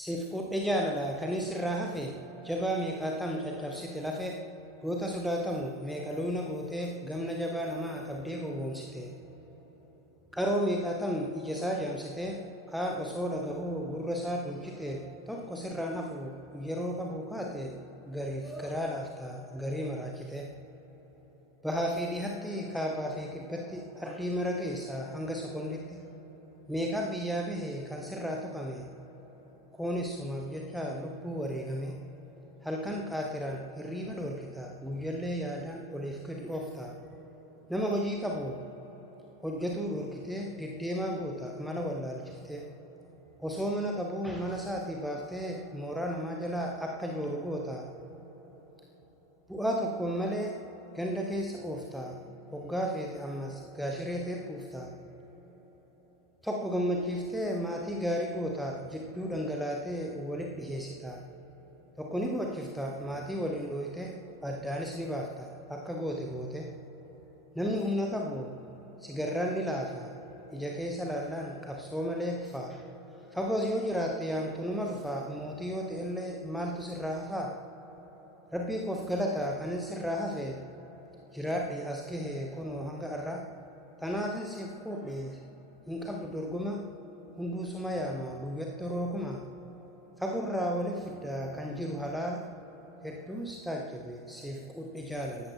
Siif quudhee jaalala kan sirraa hafe jabaa meeqaatam caccabsite lafee goota sodaatamu meeqa loona gootee gamna jabaa namaa qabdee gowwoomsite. Qaroo meeqaatam ijasaa jaamsite kaa osoo dhagahuu gurra isaa dulchite tokko sirraan hafu yeroo qabuu kaate gariif garaa laaftaa garii maraachite. Bahaa fi dhihatti kaabaa fi kibbatti ardii mara keessaa hanga sokonditti meeqa biyyaa bahe kan sirraa tuqame koonessumaaf jecha lubbuu wareegame. Halkan qaatiraan hirriiba dhoorkita guyyallee yaadaan oliif gadi oofta. Nama hojii qabu hojjetuu dhoorkitee deddeemaa goota mala wallaalchiftee. Osoo mana qabuu mana isaatii baaftee mooraa namaa jalaa akka jooru goota. Bu'aa tokkoon malee ganda keessa oofta hoggaa feete ammas gaashiree teephuufta. Tokko gammachiiftee maatii gaarii goota jidduu dhangalaatee walitti dhiheessita. Tokko ni bochifta maatii waliin dhooyte addaanis ni baafta akka goote goote. Namni humna qabu sigarraan ni laafa ija keessa laallaan qabsoo malee kufaa. Fagoos yoo jiraatte yaamtu numa dhufaa mootii yoo ta'ellee maaltu sirraa hafaa. Rabbii koof galata kanin sirraa hafe jiraadhe as gahee kunoo hanga irraa. Tanaafin siif quudhe hin qabdu dorgoma hunduu suma yaama guyyatti rookuma. Fagurraa waliif fiddaa kan jiru halaala hedduus taajjabe siif quudhe jaalala.